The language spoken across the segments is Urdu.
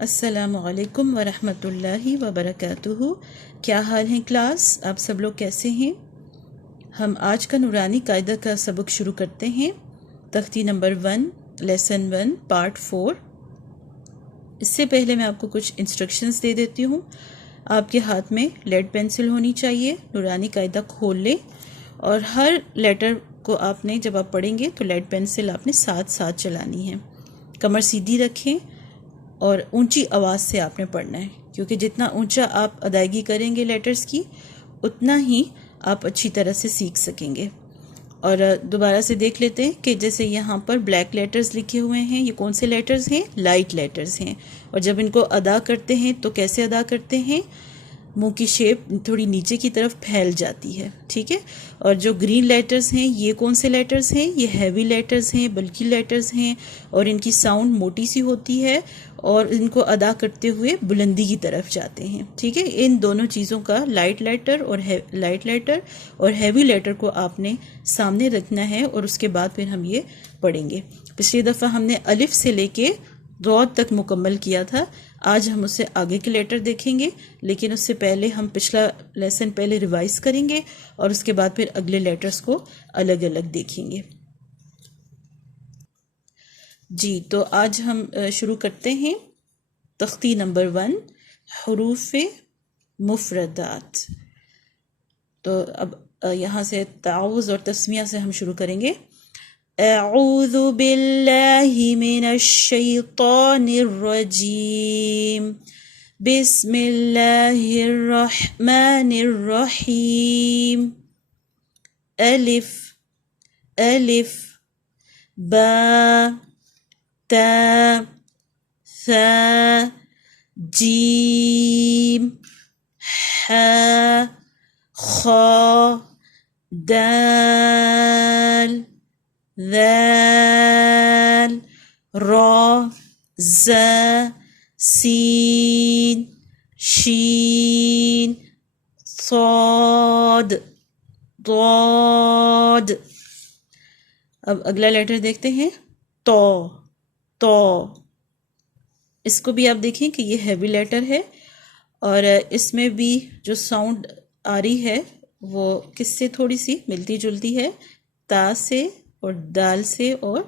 السلام علیکم ورحمۃ اللہ وبرکاتہ۔ کیا حال ہیں کلاس؟ آپ سب لوگ کیسے ہیں؟ ہم آج کا نورانی قاعدہ کا سبق شروع کرتے ہیں۔ تختی نمبر 1 لیسن 1 پارٹ 4۔ اس سے پہلے میں آپ کو کچھ انسٹرکشنز دے دیتی ہوں۔ آپ کے ہاتھ میں لیڈ پینسل ہونی چاہیے، نورانی قاعدہ کھول لیں اور ہر لیٹر کو آپ نے جب آپ پڑھیں گے تو لیڈ پینسل آپ نے ساتھ ساتھ چلانی ہے۔ کمر سیدھی رکھیں اور اونچی آواز سے آپ نے پڑھنا ہے، کیونکہ جتنا اونچا آپ ادائیگی کریں گے لیٹرز کی اتنا ہی آپ اچھی طرح سے سیکھ سکیں گے۔ اور دوبارہ سے دیکھ لیتے ہیں کہ جیسے یہاں پر بلیک لیٹرز لکھے ہوئے ہیں، یہ کون سے لیٹرز ہیں؟ لائٹ لیٹرز ہیں۔ اور جب ان کو ادا کرتے ہیں تو کیسے ادا کرتے ہیں؟ منہ کی شیپ تھوڑی نیچے کی طرف پھیل جاتی ہے، ٹھیک ہے۔ اور جو گرین لیٹرز ہیں یہ کون سے لیٹرز ہیں؟ یہ ہیوی لیٹرز ہیں، بلکی لیٹرز ہیں، اور ان کی ساؤنڈ موٹی سی ہوتی ہے اور ان کو ادا کرتے ہوئے بلندی کی طرف جاتے ہیں، ٹھیک ہے۔ ان دونوں چیزوں کا لائٹ لیٹر اور ہیوی لیٹر کو آپ نے سامنے رکھنا ہے، اور اس کے بعد پھر ہم یہ پڑھیں گے۔ پچھلی دفعہ ہم نے الف سے لے کے ضاد تک مکمل کیا تھا، آج ہم اس سے آگے کے لیٹر دیکھیں گے، لیکن اس سے پہلے ہم پچھلا لیسن پہلے ریوائز کریں گے اور اس کے بعد پھر اگلے لیٹرز کو الگ الگ دیکھیں گے۔ جی تو آج ہم شروع کرتے ہیں تختی نمبر 1 حروف مفردات۔ تو اب یہاں سے تعوذ اور تسمیہ سے ہم شروع کریں گے۔ اعوذ باللہ من الشیطان الرجیم، بسم اللہ الرحمن الرحیم۔ الف الف، با تا ثا جیم حا خا دال ذال را زا سین شین صاد ضاد۔ اب اگلا لیٹر دیکھتے ہیں، تو اس کو بھی آپ دیکھیں کہ یہ ہیوی لیٹر ہے، اور اس میں بھی جو ساؤنڈ آ رہی ہے وہ کس سے تھوڑی سی ملتی جلتی ہے، تا سے اور دال سے۔ اور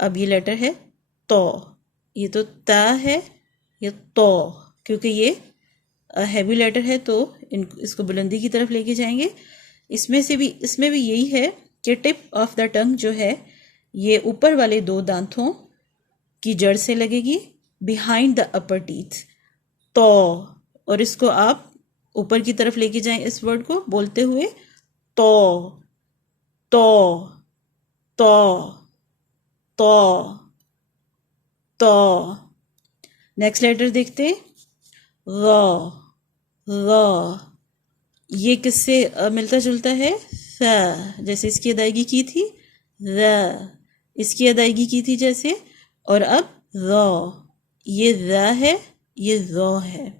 اب یہ لیٹر ہے تو، یہ تو تا ہے، یہ تو، کیونکہ یہ ہیوی لیٹر ہے تو اس کو بلندی کی طرف لے کے جائیں گے۔ اس میں بھی یہی ہے کہ ٹپ آف دا ٹنگ جو ہے یہ اوپر والے 2 دانتوں کی جڑ سے لگے گی، بیہائنڈ دا اپر ٹیتھ، تو، اور اس کو آپ اوپر کی طرف لے کے جائیں اس ورڈ کو بولتے ہوئے تو تو تو تو تو۔ نیکسٹ لیٹر دیکھتے ہیں، غ، یہ کس سے ملتا جلتا ہے؟ ثا، جیسے اس کی ادائیگی کی تھی، ذا، اس کی ادائیگی کی تھی جیسے، اور اب ذا، یہ ذا ہے، یہ ذا ہے،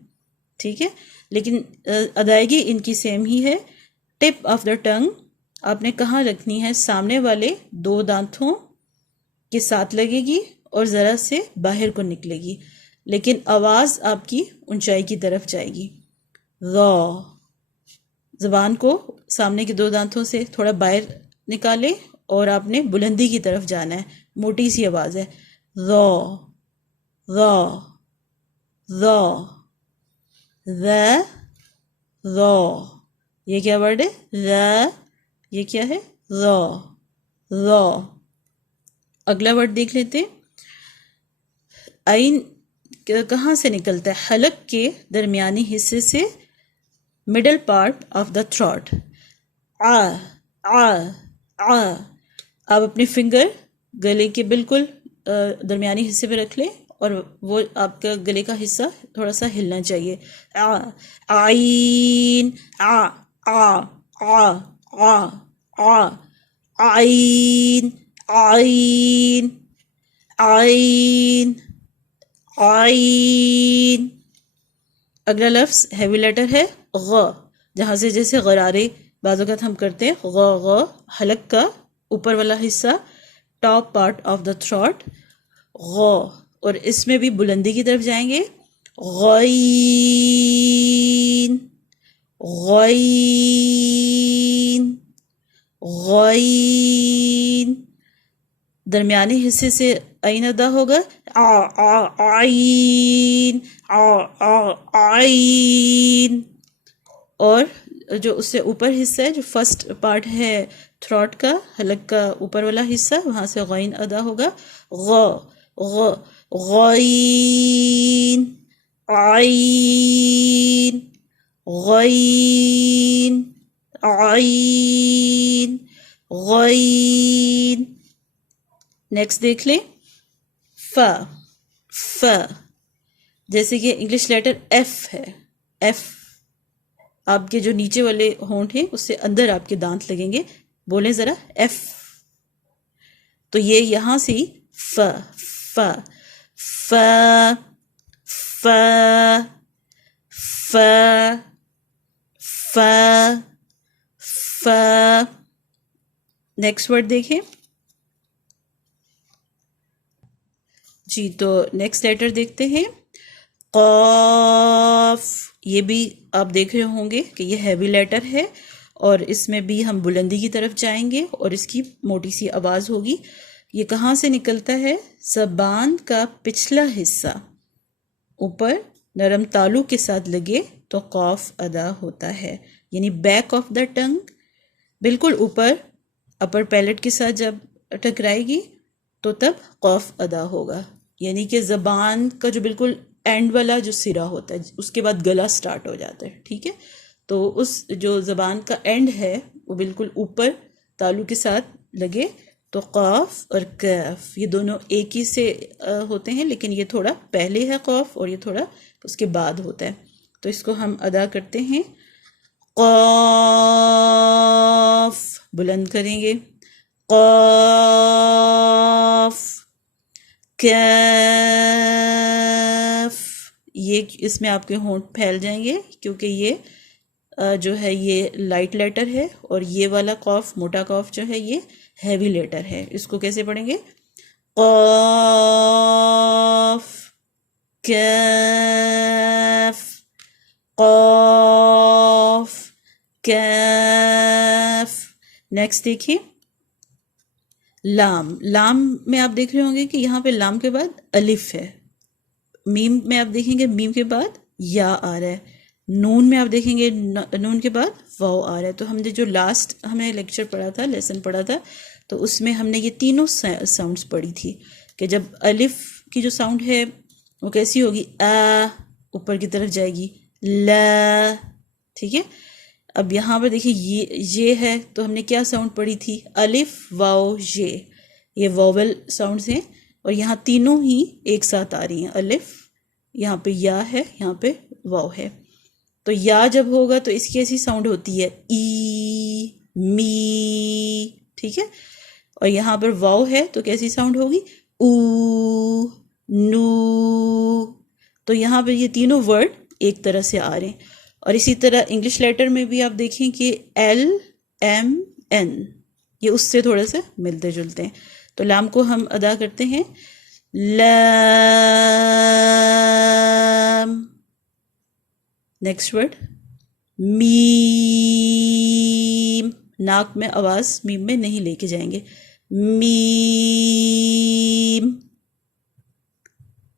ٹھیک ہے، لیکن ادائیگی ان کی سیم ہی ہے۔ ٹپ آف دا ٹنگ آپ نے کہاں رکھنی ہے؟ سامنے والے 2 دانتوں کے ساتھ لگے گی اور ذرا سے باہر کو نکلے گی، لیکن آواز آپ کی اونچائی کی طرف جائے گی۔ غا، زبان کو سامنے کے 2 دانتوں سے تھوڑا باہر نکالے اور آپ نے بلندی کی طرف جانا ہے، موٹی سی آواز ہے، غا غا غا ذا غا۔ یہ کیا ورڈ ہے؟ ذا، یہ کیا ہے؟ غا غا۔ اگلا ورڈ دیکھ لیتے ہیں، عین کہاں سے نکلتا ہے؟ حلق کے درمیانی حصے سے، middle part of the throat, آ آ آ۔ آپ اپنے فنگر گلے کے بالکل درمیانی حصے پہ رکھ لیں اور وہ آپ کا گلے کا حصہ تھوڑا سا ہلنا چاہیے، آ آئین آ آ آ آ آ آئین آئین آئین آئین۔ اگلا لفظ ہیوی لیٹر ہے غ، جہاں سے جیسے غرارے بعض اوقات ہم کرتے ہیں، غ غ، حلق کا اوپر والا حصہ، top part of the throat, غ اور اس میں بھی بلندی کی طرف جائیں گے. غین غین غین. درمیانی حصے سے عین ادا ہوگا. عین عین. اور جو اس سے اوپر حصہ ہے، جو فرسٹ پارٹ ہے تھروٹ کا، حلق کا اوپر والا حصہ، وہاں سے غین ادا ہوگا. غ غ غین عین غین عین غین. نیکسٹ دیکھ لیں ف. ف جیسے کہ انگلش لیٹر ایف ہے. ایف آپ کے جو نیچے والے ہونٹ ہیں اس سے اندر آپ کے دانت لگیں گے. بولیں ذرا ایف. تو یہ یہاں سے ف ف ف ف ف ف ف. نیکسٹ ورڈ دیکھیں جی. تو نیکسٹ لیٹر دیکھتے ہیں قاف. یہ بھی آپ دیکھ رہے ہوں گے کہ یہ ہیوی لیٹر ہے اور اس میں بھی ہم بلندی کی طرف جائیں گے اور اس کی موٹی سی آواز ہوگی. یہ کہاں سے نکلتا ہے؟ زبان کا پچھلا حصہ اوپر نرم تالو کے ساتھ لگے تو قاف ادا ہوتا ہے. یعنی بیک آف دا ٹنگ بالکل اوپر اپر پیلٹ کے ساتھ جب ٹکرائے گی تو تب قاف ادا ہوگا. یعنی کہ زبان کا جو بالکل اینڈ والا جو سرا ہوتا ہے اس کے بعد گلا سٹارٹ ہو جاتا ہے. ٹھیک ہے، تو اس جو زبان کا اینڈ ہے وہ بالکل اوپر تالو کے ساتھ لگے تو قاف اور کیف یہ دونوں ایک ہی سے ہوتے ہیں، لیکن یہ تھوڑا پہلے ہے قاف اور یہ تھوڑا اس کے بعد ہوتا ہے. تو اس کو ہم ادا کرتے ہیں. قاف بلند کریں گے. قاف. کیف. یہ اس میں آپ کے ہونٹ پھیل جائیں گے کیونکہ یہ جو ہے یہ لائٹ لیٹر ہے اور یہ والا قاف موٹا قاف جو ہے یہ ہیوی لیٹر ہے. اس کو کیسے پڑھیں گے؟ قاف کیف قاف کیف. نیکسٹ دیکھیے لام. لام میں آپ دیکھ رہے ہوں گے کہ یہاں پہ لام کے بعد الف ہے. میم میں آپ دیکھیں گے میم کے بعد یا آ رہا ہے. نون میں آپ دیکھیں گے نون کے بعد واو آ رہا ہے. تو ہم نے جو لاسٹ ہمیں لیکچر پڑھا تھا، لیسن پڑھا تھا، تو اس میں ہم نے یہ تینوں ساؤنڈز پڑھی تھی کہ جب الف کی جو ساؤنڈ ہے وہ کیسی ہوگی؟ اوپر کی طرف جائے گی. لا. ٹھیک ہے، اب یہاں پر دیکھیں یہ ہے تو ہم نے کیا ساؤنڈ پڑھی تھی؟ الف واو یہ واول ساؤنڈز ہیں اور یہاں تینوں ہی ایک ساتھ آ رہی ہیں. الف، یہاں پہ یا ہے، یہاں پہ واو ہے. تو یا جب ہوگا تو اس کی ایسی ساؤنڈ ہوتی ہے ای می. ٹھیک ہے، اور یہاں پر واو ہے تو کیسی ساؤنڈ ہوگی؟ او نو. تو یہاں پر یہ تینوں ورڈ ایک طرح سے آ رہے ہیں. اور اسی طرح انگلش لیٹر میں بھی آپ دیکھیں کہ ایل ایم این یہ اس سے تھوڑا سا ملتے جلتے ہیں. تو لام کو ہم ادا کرتے ہیں لام. نیکسٹ ورڈ میم. ناک میں آواز میم میں نہیں لے کے جائیں گے. میم.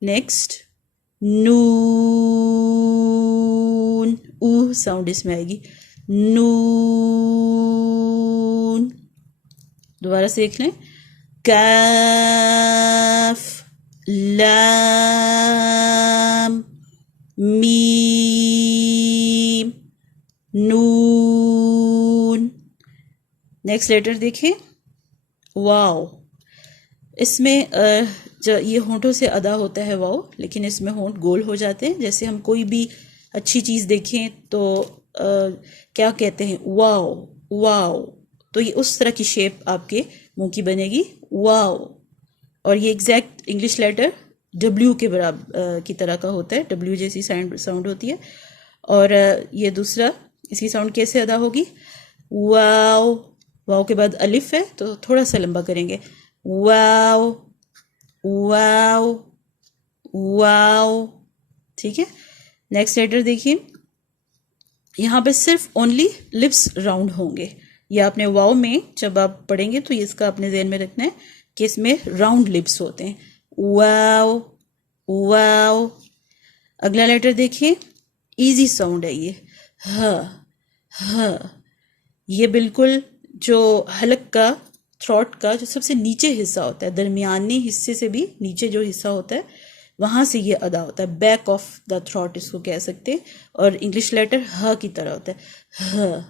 نیکسٹ نون. او ساؤنڈ اس میں آئے گی. نون. دوبارہ سے دیکھ لیں. کاف لام میم نون. نیکسٹ لیٹر دیکھیں واو. اس میں جو یہ ہونٹوں سے ادا ہوتا ہے واو، لیکن اس میں ہونٹ گول ہو جاتے ہیں. جیسے ہم کوئی بھی اچھی چیز دیکھیں تو کیا کہتے ہیں؟ واو واو. تو یہ اس طرح کی شیپ آپ کے منہ کی بنے گی واو. اور یہ ایگزیکٹ انگلش لیٹر ڈبلیو کے برابر کی طرح کا ہوتا ہے. ڈبلیو جیسی ساؤنڈ ہوتی ہے. اور یہ دوسرا اس کی ساؤنڈ کیسے ادا ہوگی؟ واو. واو کے بعد الف ہے تو تھوڑا سا لمبا کریں گے. واو واو واو. ٹھیک ہے. نیکسٹ لیٹر دیکھیے, یہاں پہ صرف اونلی لپس راؤنڈ ہوں گے. یہ آپ نے واؤ میں جب آپ پڑھیں گے تو اس کا اپنے ذہن میں رکھنا ہے کہ اس میں راؤنڈ لپس ہوتے ہیں. واو واو. اگلا لیٹر دیکھیے, ایزی ساؤنڈ ہے یہ, ہ ہ. یہ بالکل جو حلق کا, تھروٹ کا جو سب سے نیچے حصہ ہوتا ہے, درمیانی حصے سے بھی نیچے جو حصہ ہوتا ہے وہاں سے یہ ادا ہوتا ہے. بیک آف دا تھروٹ اس کو کہہ سکتے ہیں. اور انگلش لیٹر ہ کی طرح ہوتا ہے, ہ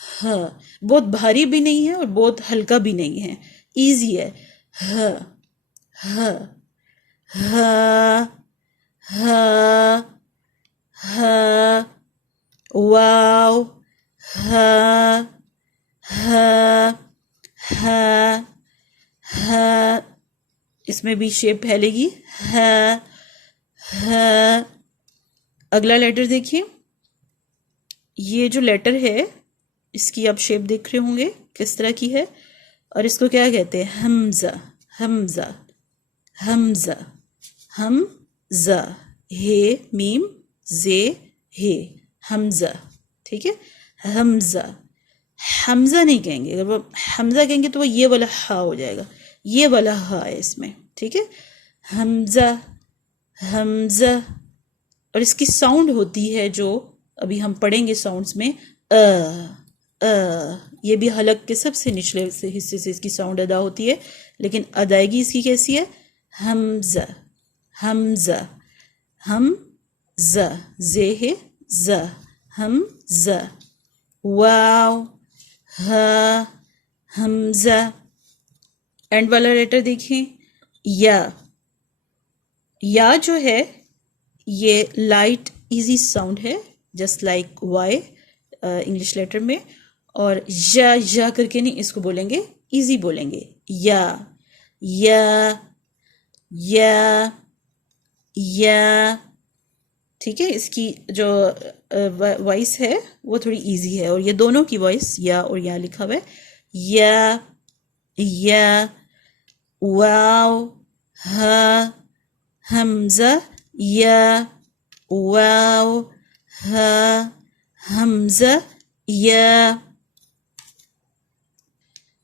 ہ. بہت بھاری بھی نہیں ہے اور بہت ہلکا بھی نہیں ہے, ایزی ہے. ہ ہ ہ ہ ہ. واو. ہ ہ ہ ہ. اس میں بھی شیپ پھیلے گی, ہ ہ. اگلا لیٹر دیکھیے, یہ جو لیٹر ہے اس کی آپ شیپ دیکھ رہے ہوں گے کس طرح کی ہے, اور اس کو کیا کہتے ہیں, حمزہ. حمزہ حمزہ حمزہ, ہے میم زے ہے, حمزہ. ٹھیک ہے, حمزہ. حمزہ نہیں کہیں گے, اگر وہ حمزہ کہیں گے تو وہ یہ والا ہا ہو جائے گا, یہ والا ہا ہے اس میں. ٹھیک ہے, حمزہ حمزہ. اور اس کی ساؤنڈ ہوتی ہے جو ابھی ہم پڑھیں گے ساؤنڈز میں, یہ بھی حلق کے سب سے نچلے حصے سے اس کی ساؤنڈ ادا ہوتی ہے, لیکن ادائیگی اس کی کیسی ہے, حمزہ حمزہ حمزہ, زے ہے ز, حمزہ. واو. ہا حمزہ. اینڈ والا لیٹر دیکھیں, یا. یا جو ہے یہ لائٹ ایزی ساؤنڈ ہے, just like Y English letter میں. اور یا کر کے نہیں, اس کو بولیں گے ایزی بولیں گے, یا یا یا یا. ٹھیک ہے, اس کی جو وائس ہے وہ تھوڑی ایزی ہے, اور یہ دونوں کی وائس یا اور یا لکھا ہوا ہے, یا یا. واو. ہا حمزہ. یا. واو. ہا حمزہ. یا.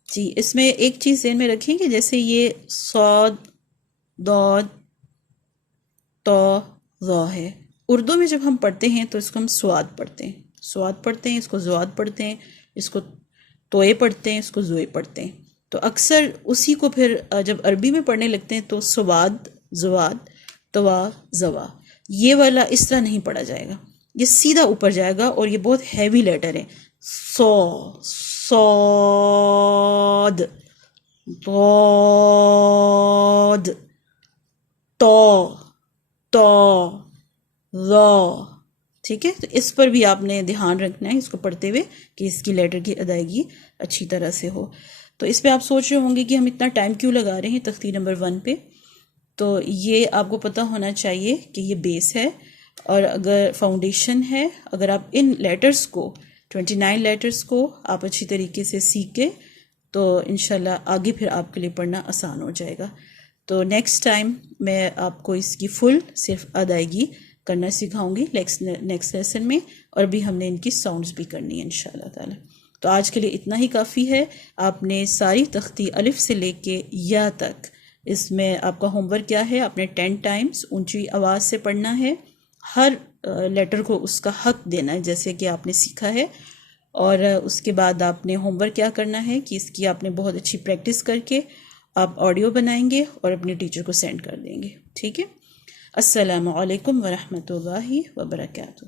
جی, اس میں ایک چیز ذہن میں رکھیں کہ جیسے یہ صاد ضاد طا ظا ہے, اردو میں جب ہم پڑھتے ہیں تو اس کو ہم سواد پڑھتے ہیں, سواد پڑھتے ہیں, اس کو زواد پڑھتے ہیں, اس کو توئے پڑھتے ہیں, اس کو زوئے پڑھتے ہیں. تو اکثر اسی کو پھر جب عربی میں پڑھنے لگتے ہیں تو سواد زواد توا زوا, یہ والا اس طرح نہیں پڑھا جائے گا, یہ سیدھا اوپر جائے گا, اور یہ بہت ہیوی لیٹر ہے. صاد ضاد طا طا ظا. ٹھیک ہے, تو اس پر بھی آپ نے دھیان رکھنا ہے اس کو پڑھتے ہوئے کہ اس کی لیٹر کی ادائیگی اچھی طرح سے ہو. تو اس پہ آپ سوچ رہے ہوں گے کہ ہم اتنا ٹائم کیوں لگا رہے ہیں تختی نمبر 1 پہ. تو یہ آپ کو پتہ ہونا چاہیے کہ یہ بیس ہے, اور اگر فاؤنڈیشن ہے, اگر آپ ان لیٹرز کو 29 لیٹرز کو آپ اچھی طریقے سے سیکھیں تو انشاءاللہ آگے پھر آپ کے لیے پڑھنا آسان ہو جائے گا. تو نیکسٹ ٹائم میں آپ کو اس کی فل صرف ادائیگی کرنا سکھاؤں گی نیکسٹ لیسن میں, اور بھی ہم نے ان کی ساؤنڈز بھی کرنی ہے انشاءاللہ تعالی. تو آج کے لیے اتنا ہی کافی ہے. آپ نے ساری تختی الف سے لے کے یا تک, اس میں آپ کا ہوم ورک کیا ہے, آپ نے 10 ٹائمز اونچی آواز سے پڑھنا ہے, ہر لیٹر کو اس کا حق دینا ہے جیسے کہ آپ نے سیکھا ہے. اور اس کے بعد آپ نے ہوم ورک کیا کرنا ہے کہ اس کی آپ نے بہت اچھی پریکٹس کر کے آپ آڈیو بنائیں گے اور اپنے ٹیچر کو سینڈ کر دیں گے. ٹھیک ہے, السلام علیکم ورحمۃ اللہ وبرکاتہ.